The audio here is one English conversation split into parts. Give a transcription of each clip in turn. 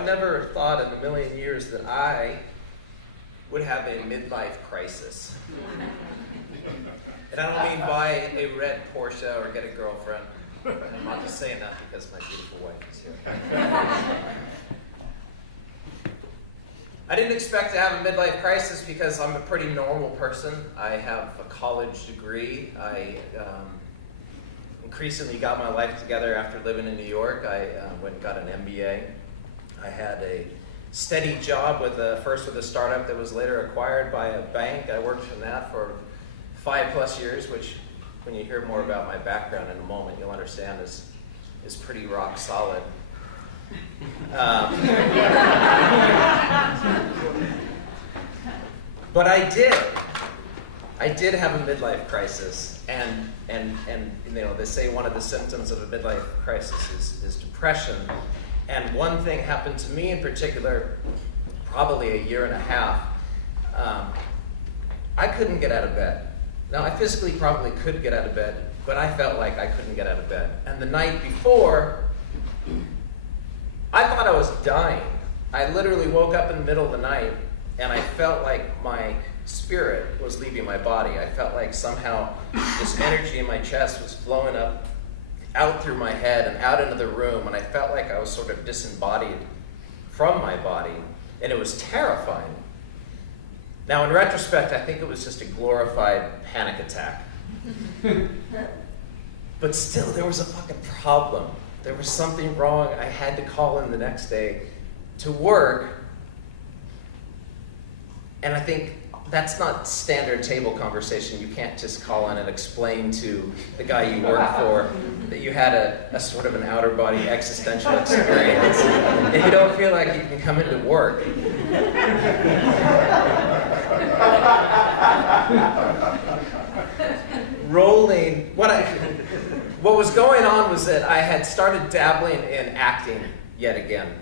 I never thought in a million years that I would have a midlife crisis. And I don't mean buy a red Porsche or get a girlfriend. And I'm not just saying that because my beautiful wife is here. I didn't expect to have a midlife crisis because I'm a pretty normal person. I have a college degree. I increasingly got my life together after living in New York. I went and got an MBA. I had a steady job first with a startup that was later acquired by a bank. I worked in that for 5+ years, which when you hear more about my background in a moment, you'll understand is pretty rock solid. But I did have a midlife crisis, and they say one of the symptoms of a midlife crisis is depression. And one thing happened to me in particular, probably a year and a half. I couldn't get out of bed. Now, I physically probably could get out of bed, but I felt like I couldn't get out of bed. And the night before, I thought I was dying. I literally woke up in the middle of the night, and I felt like my spirit was leaving my body. I felt like somehow this energy in my chest was flowing up, out through my head and out into the room, and I felt like I was sort of disembodied from my body, and it was terrifying. Now, in retrospect, I think it was just a glorified panic attack. But still, there was a fucking problem. There was something wrong. I had to call in the next day to work, and I think that's not standard table conversation. You can't just call in and explain to the guy you work for that you had a sort of an outer body existential experience and you don't feel like you can come into work. What was going on was that I had started dabbling in acting yet again.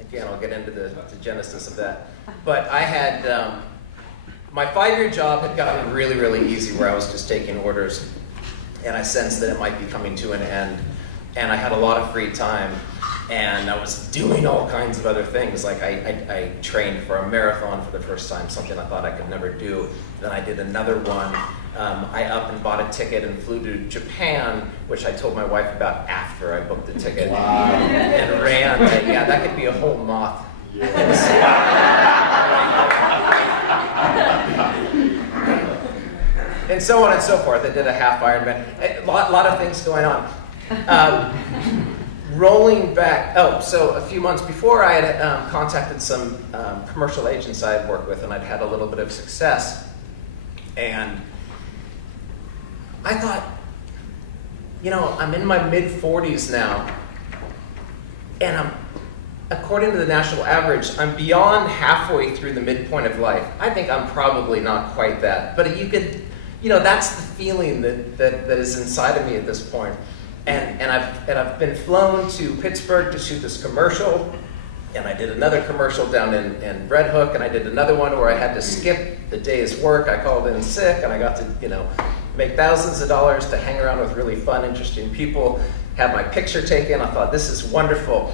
Again, I'll get into the genesis of that. But I had... my 5-year job had gotten really, really easy where I was just taking orders, and I sensed that it might be coming to an end, and I had a lot of free time, and I was doing all kinds of other things. Like I trained for a marathon for the first time, something I thought I could never do. Then I did another one. I up and bought a ticket and flew to Japan, which I told my wife about after I booked the ticket. Wow. And ran. Yeah, that could be a whole Moth. And so on and so forth. I did a half Ironman. A lot of things going on. Rolling back, so a few months before I had contacted some commercial agents I had worked with, and I'd had a little bit of success. And I thought, I'm in my mid-40s now, and according to the national average, I'm beyond halfway through the midpoint of life. I think I'm probably not quite that, but you could, that's the feeling that is inside of me at this point. And I've been flown to Pittsburgh to shoot this commercial, and I did another commercial down in Red Hook, and I did another one where I had to skip the day's work. I called in sick, and I got to, make thousands of dollars to hang around with really fun, interesting people, have my picture taken. I thought, this is wonderful.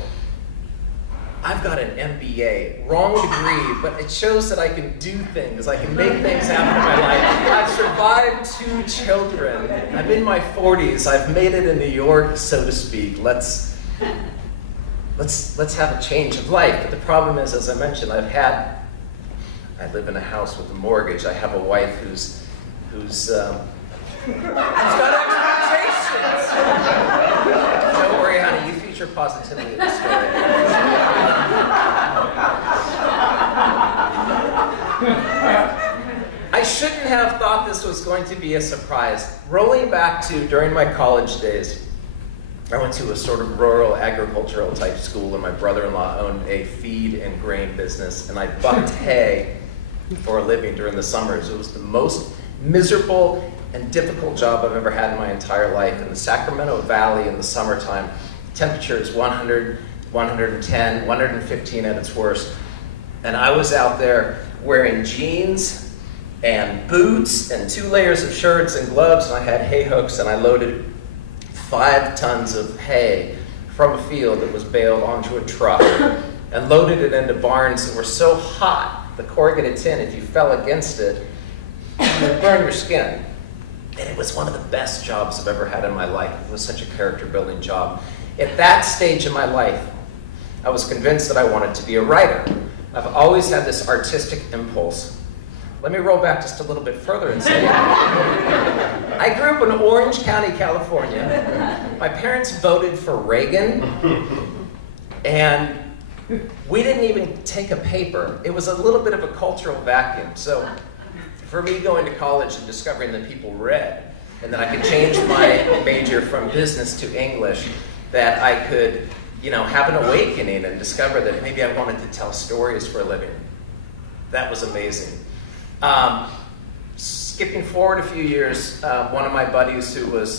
I've got an MBA, wrong degree, but it shows that I can do things. I can make things happen in my life. I've survived 2 children. I'm in my 40s. I've made it in New York, so to speak. Let's have a change of life. But the problem is, as I mentioned, I live in a house with a mortgage. I have a wife who's got expectations. Don't worry, honey. You feature positivity in the story. I shouldn't have thought this was going to be a surprise. Rolling back to during my college days, I went to a sort of rural agricultural type school, and my brother-in-law owned a feed and grain business, and I bucked hay for a living during the summers. It was the most miserable and difficult job I've ever had in my entire life. In the Sacramento Valley in the summertime, temperature is 100, 110, 115 at its worst. And I was out there wearing jeans and boots and 2 layers of shirts and gloves, and I had hay hooks, and I loaded 5 tons of hay from a field that was baled onto a truck. and loaded it into barns that were so hot, the corrugated tin, if you fell against it, you would burn your skin. And it was one of the best jobs I've ever had in my life. It was such a character building job. At that stage in my life, I was convinced that I wanted to be a writer. I've always had this artistic impulse. Let me roll back just a little bit further and say, I grew up in Orange County, California. My parents voted for Reagan, and we didn't even take a paper. It was a little bit of a cultural vacuum. So for me going to college and discovering that people read, and that I could change my major from business to English, that I could, have an awakening and discover that maybe I wanted to tell stories for a living. That was amazing. Skipping forward a few years, one of my buddies who's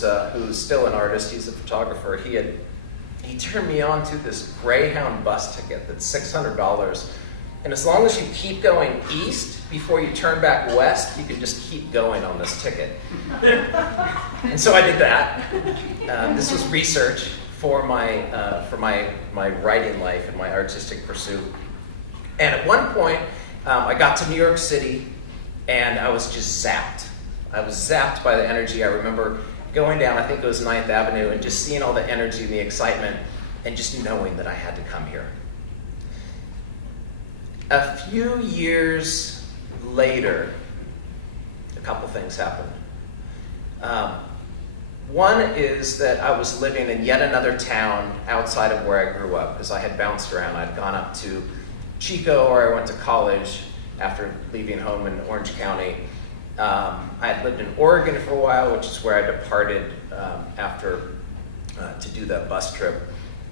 still an artist, he's a photographer, he turned me on to this Greyhound bus ticket that's $600. And as long as you keep going east before you turn back west, you can just keep going on this ticket. And so I did that. This was research for my writing life and my artistic pursuit. And at one point, I got to New York City, and I was just zapped. I was zapped by the energy. I remember going down, I think it was 9th Avenue, and just seeing all the energy and the excitement, and just knowing that I had to come here. A few years later, a couple things happened. One is that I was living in yet another town outside of where I grew up, because I had bounced around. I'd gone up to Chico, where I went to college after leaving home in Orange County. I had lived in Oregon for a while, which is where I departed after to do that bus trip.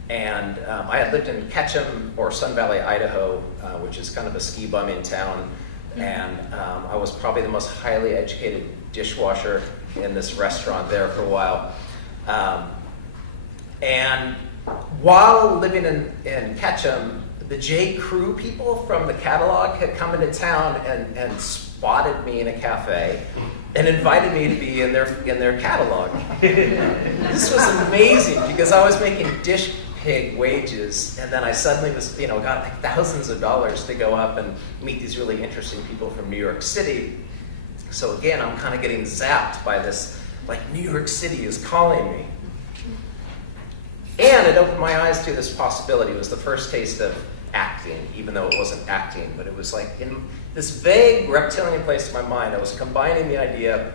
And I had lived in Ketchum or Sun Valley, Idaho, which is kind of a ski bumming town. And I was probably the most highly educated dishwasher in this restaurant there for a while. And while living in Ketchum, the J. Crew people from the catalog had come into town and spotted me in a cafe and invited me to be in their catalog. This was amazing because I was making dish pig wages, and then I suddenly was, got like thousands of dollars to go up and meet these really interesting people from New York City. So again, I'm kind of getting zapped by this, like New York City is calling me. And it opened my eyes to this possibility. It was the first taste of acting, even though it wasn't acting, but it was like in this vague reptilian place in my mind, I was combining the idea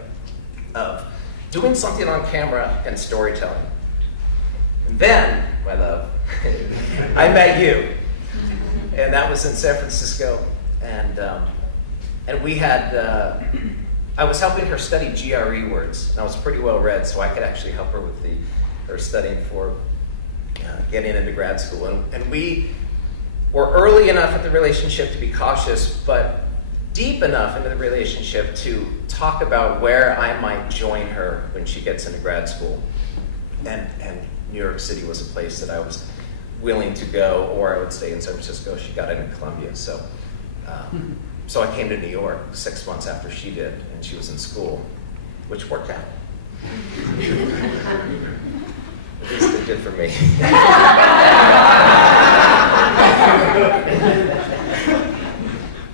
of doing something on camera and storytelling. And then, my love, I met you. And that was in San Francisco. And we had, I was helping her study GRE words. And I was pretty well read, so I could actually help her with her studying for getting into grad school. And we were early enough in the relationship to be cautious, but deep enough into the relationship to talk about where I might join her when she gets into grad school. And New York City was a place that I was willing to go, or I would stay in San Francisco. She got into Columbia, so I came to New York 6 months after she did, and she was in school, which worked out. At least it did for me.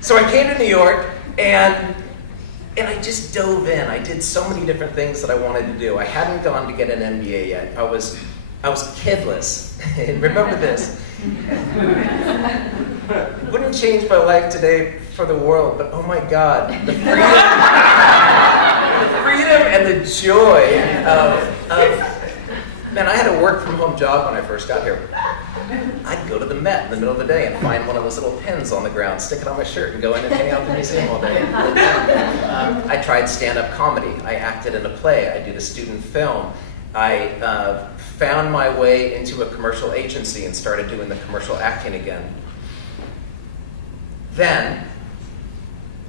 So I came to New York, and I just dove in. I did so many different things that I wanted to do. I hadn't gone to get an MBA yet. I was kidless. Remember this. Wouldn't change my life today for the world, but oh my God, the freedom and the joy of man, I had a work from home job when I first got here. I'd go to the Met in the middle of the day and find one of those little pins on the ground, stick it on my shirt, and go in and hang out at the museum all day. I tried stand-up comedy. I acted in a play. I did a student film. I found my way into a commercial agency and started doing the commercial acting again. Then,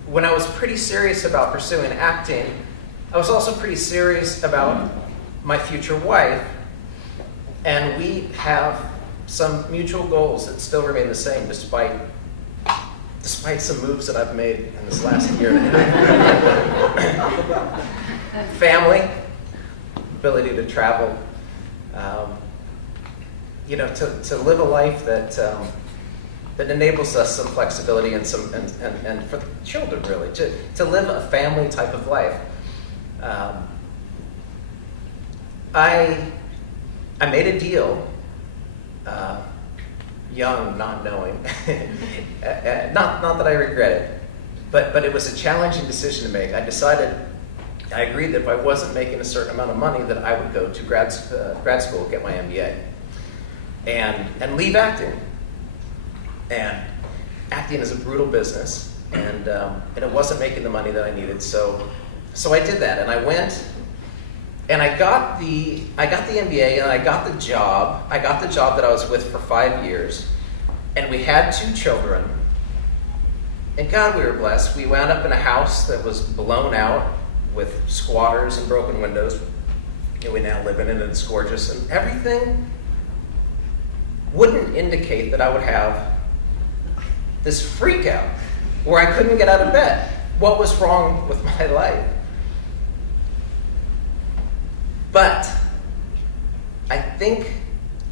when I was pretty serious about pursuing acting, I was also pretty serious about my future wife, and we have some mutual goals that still remain the same despite some moves that I've made in this last year and a half. Family, ability to travel, to live a life that that enables us some flexibility and for the children really to live a family type of life. I made a deal, young, not knowing, not that I regret it, but it was a challenging decision to make. I agreed that if I wasn't making a certain amount of money, that I would go to grad school, get my MBA, and leave acting. And acting is a brutal business, and it wasn't making the money that I needed. So I did that, and I went, and I got the MBA, and I got the job. I got the job that I was with for 5 years, and we had 2 children. And God, we were blessed. We wound up in a house that was blown out with squatters and broken windows. And we now live in it, and it's gorgeous, and everything wouldn't indicate that I would have this freak out where I couldn't get out of bed. What was wrong with my life? But I think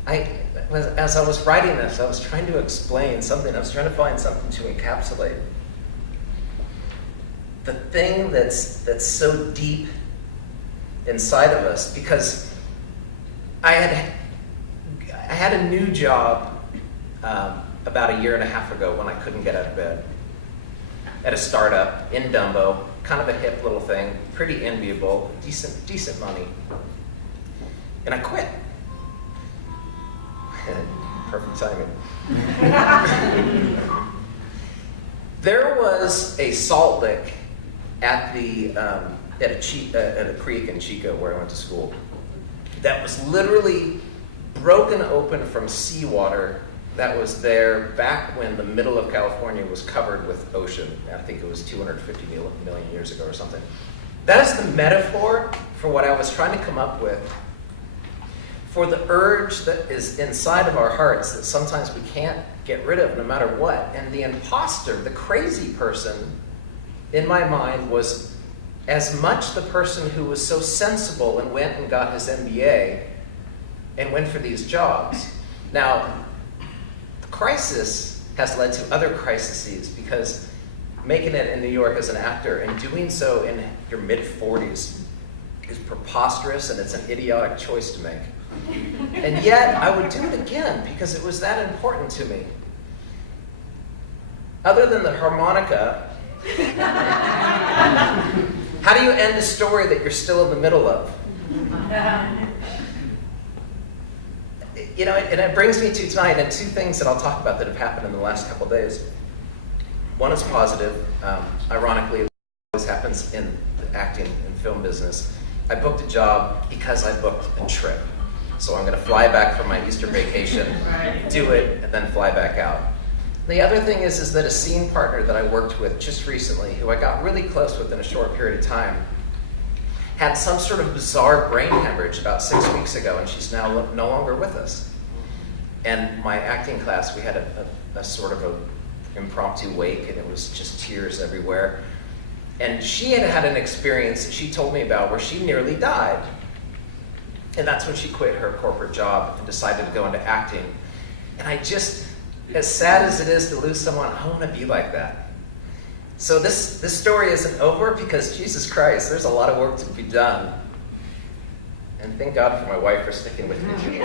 as I was writing this, I was trying to explain something. I was trying to find something to encapsulate the thing that's so deep inside of us, because I had a new job about 1.5 years ago when I couldn't get out of bed at a startup in Dumbo, kind of a hip little thing, pretty enviable, decent money, and I quit. Perfect timing. There was a salt lick at a creek in Chico where I went to school that was literally broken open from seawater that was there back when the middle of California was covered with ocean. I think it was 250 million years ago or something. That is the metaphor for what I was trying to come up with, for the urge that is inside of our hearts that sometimes we can't get rid of no matter what. And the imposter, the crazy person in my mind, was as much the person who was so sensible and went and got his MBA and went for these jobs. Now, the crisis has led to other crises, because making it in New York as an actor and doing so in your mid-40s is preposterous, and it's an idiotic choice to make. And yet, I would do it again because it was that important to me. Other than the harmonica, how do you end a story that you're still in the middle of? You know, and it brings me to tonight and 2 things that I'll talk about that have happened in the last couple days. One is positive. Ironically, it always happens in the acting and film business. I booked a job because I booked a trip. So I'm going to fly back from my Easter vacation, do it, and then fly back out. The other thing is that a scene partner that I worked with just recently, who I got really close with in a short period of time, had some sort of bizarre brain hemorrhage about 6 weeks ago, and she's now no longer with us. And my acting class, we had a sort of a impromptu wake, and it was just tears everywhere. And she had an experience that she told me about where she nearly died. And that's when she quit her corporate job and decided to go into acting. And I just, as sad as it is to lose someone, I want to be like that. So this story isn't over, because Jesus Christ, there's a lot of work to be done. And thank God for my wife for sticking with me.